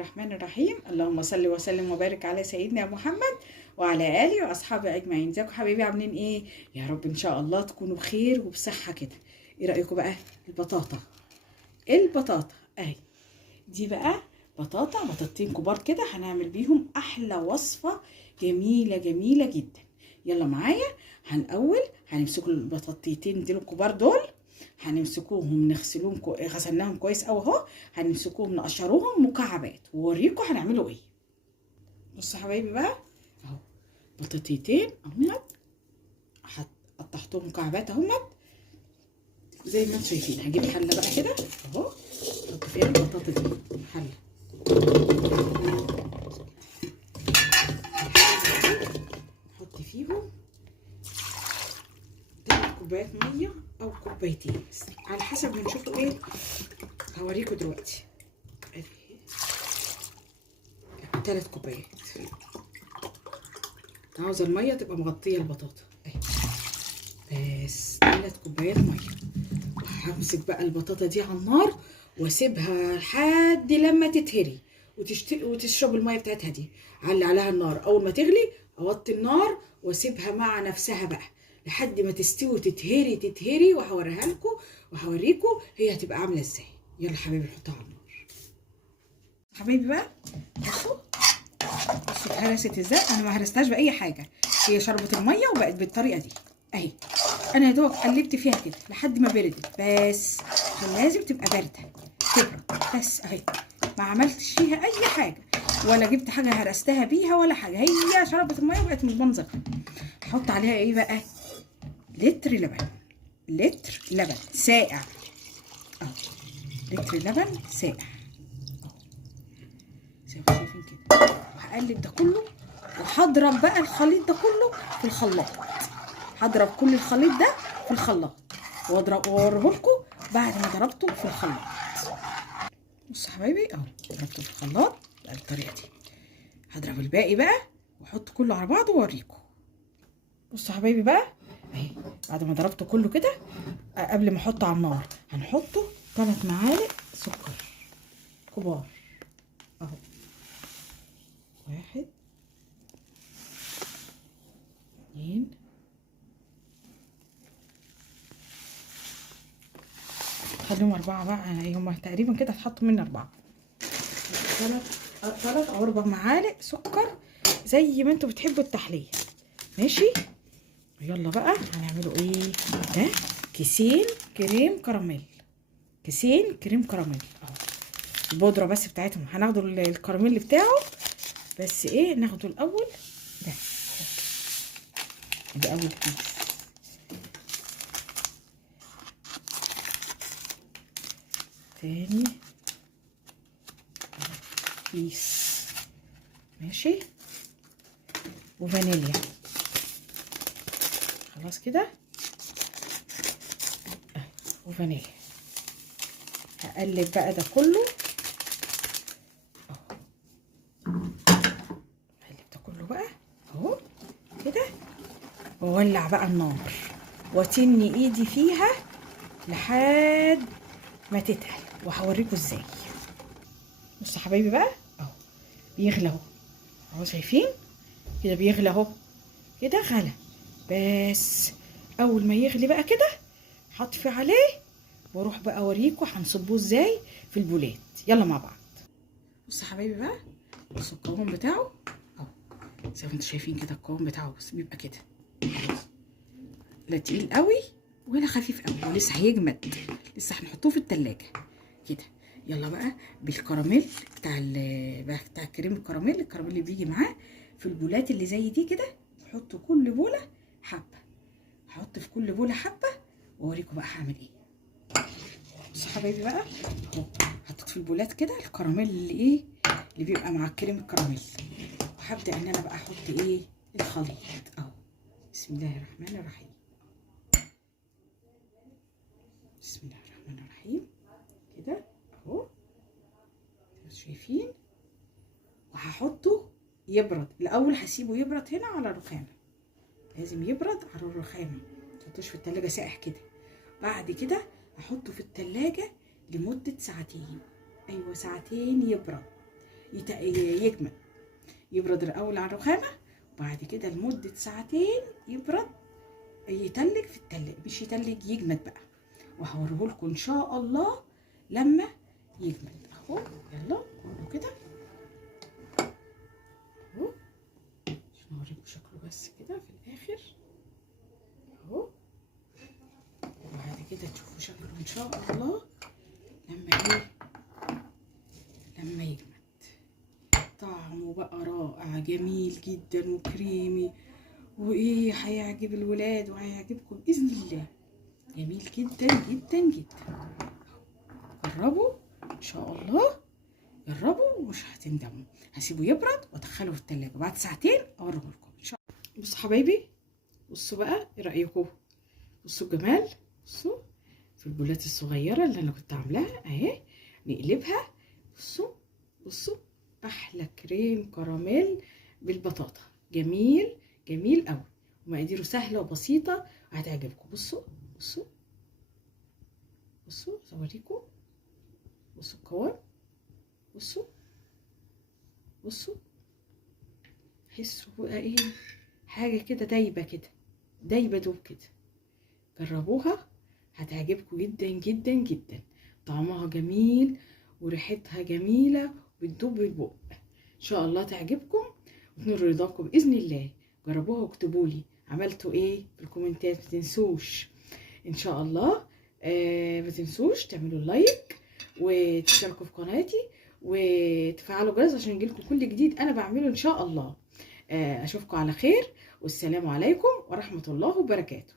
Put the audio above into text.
الرحمن الرحيم. اللهم صل وسلم وبارك على سيدنا محمد وعلى اله واصحابه اجمعين. ازيكم حبايبي، عاملين ايه؟ يا رب ان شاء الله تكونوا بخير وبصحه كده. ايه رايكم بقى؟ البطاطا اهي. دي بقى بطاطتين كبار كده، هنعمل بيهم احلى وصفه جميله جميله جدا. يلا معايا. الاول هنمسكوا البطاطتين دول الكبار دول، هنمسكوهم نغسلوهم غسلناهم كويس قوي اهو. هنمسكوهم نقشروهم مكعبات واوريكم هنعملوا ايه. بصوا يا حبايبي بقى اهو، بطاطتين اهمت قطعتهم مكعبات اهمت زي ما انتم شايفين. هجيب حله بقى كده اهو، احط فيها البطاطا دي. حله احط فيهم 3 كوبايات ميه او كوبايتين على حسب ما نشوفوا ايه. هوريكم دلوقتي. 3 كوبايات. عاوزه الميه تبقى مغطيه البطاطا اهي. بس 3 كوبايات ميه. همسك بقى البطاطا دي على النار واسيبها لحد لما تتهري وتشرب الميه بتاعتها دي. علي عليها النار، اول ما تغلي اوطي النار واسيبها مع نفسها بقى لحد ما تستوي وتتهري وهوريها لكم وهوريكم هي هتبقى عامله ازاي. يلا حبايبي نحطها على النار. حبايبي بقى بصوا اتهرست ازاي. انا ما هرستهاش باي حاجه، هي شربت الميه وبقت بالطريقه دي اهي. انا يا دوب قلبت فيها كده لحد ما بردت، بس عشان لازم تبقى بارده تبرد بس اهي. ما عملتش فيها اي حاجه ولا جبت حاجه هرستها بيها ولا حاجه، هي شربت الميه وبقت بالمنظر ده. احط عليها ايه بقى؟ لتر لبن ساقع اهو. لتر لبن ساقع اهو زي ما شايفين كده. وهقلب ده كله وهضرب بقى الخليط ده كله في الخلاط. هضرب كل الخليط ده في الخلاط واوريه لكم بعد ما ضربته في الخلاط. بصوا يا حبايبي اهو، ضربته في الخلاط بالطريقه دي. هضرب الباقي بقى واحط كله على بعضه واوريكم. بصوا يا حبايبي بقى اهي، بعد ما ضربته كله كده قبل ما احطه على النار هنحطه 3 معالق سكر كبار اهو. 1 2 خليهم 4 بقى، هما تقريبا كده هتحطوا مني 4. 3 أو 4 معالق سكر زي ما انتوا بتحبوا التحلية. ماشي. يلا بقى هنعمله ايه؟ ده كيسين كريم كراميل. اهو. البودرة بس بتاعتهم هناخده الكراميل بتاعه، بس ايه ناخده الاول. ده اول كيس. تاني كيس. ماشي. وفانيليا. خلاص كده. وفانيليا. هقلب بقى ده كله اهو. هقلب ده كله بقى اهو كده، واولع بقى النار واتني ايدي فيها لحد ما تتقل وهوريكم ازاي. بصوا يا حبايبي بقى اهو بيغلى اهو شايفين كده بيغلى اهو كده غلى. بس اول ما يغلي بقى كده هطفي عليه واروح بقى اوريكم هنصبوه ازاي في البولات. يلا مع بعض. بصوا يا حبايبي بقى، بصوا القوام بتاعه اهو زي ما انتم شايفين كده. القوام بتاعه بس بيبقى كده، لا تقيل قوي ولا خفيف قوي، ولسه هيجمد، لسه هنحطوه في التلاجة كده. يلا بقى بالكراميل بتاع الكريم الكراميل اللي بيجي معاه في البولات اللي زي دي كده. نحط كل بوله حبه، هحط في كل بوله حبه واوريكم بقى هعمل ايه. بصوا حبايبي بقى اهو، حطيت في البولات كده الكراميل اللي بيبقى مع الكريم الكراميل. وهبدا ان انا بقى احط الخليط اهو. بسم الله الرحمن الرحيم. بسم الله الرحمن الرحيم كده اهو شايفين. وهحطه يبرد الاول، هسيبه يبرد هنا على الرخامه. لازم يبرد على الرخامه، متحطوش في التلاجة ساقع كده. بعد كده هحطه في التلاجة لمده 2 ساعة. ايوه 2 ساعة يبرد. يجمد، يبرد الاول على الرخامه، وبعد كده لمده ساعتين يبرد، يتلج في التلاجة، مش يتلج، يجمد بقى. وهوريهولكم ان شاء الله لما يجمد اهو. يلا كله كده اهو، عشان اوريكم شكله بس كده في الاخر اهو. وبعد كده تشوفوا شكله ان شاء الله لما يجمد. طعمه بقى رائع جميل جدا وكريمي، وايه هيعجب الولاد وهيعجبكم باذن الله. جميل جدا جدا جدا. جربوا ان شاء الله، جربوا ومش هتندموا. هسيبه يبرد وادخله في التلاجة، بعد ساعتين اوريه لكم ان شاء الله. بصوا حبايبي، بصوا بقى ايه رايكم؟ بصوا الجمال، بصوا في البولات الصغيره اللي انا كنت عاملاها اهي، نقلبها. بصوا بصوا، احلى كريم كراميل بالبطاطا، جميل جميل قوي، ومقاديره سهله وبسيطه وهتعجبكم. بصوا بصوا بصوا، اوريكم. بصوا القوام، بصوا بصوا، حسوا بقى ايه، حاجه كده دايبه كده، دايبه دوب كده. جربوها هتعجبكم جدا جدا جدا. طعمها جميل وريحتها جميله وبتدوب بالبق. ان شاء الله تعجبكم وتنور رضاكم باذن الله. جربوها واكتبوا لي عملتوا ايه في الكومنتات. ما تنسوش ان شاء الله، ما تنسوش تعملوا لايك وتشتركوا في قناتي وتفعلوا الجرس عشان يجيلكم كل جديد انا بعمله ان شاء الله. اشوفكم على خير، والسلام عليكم ورحمه الله وبركاته.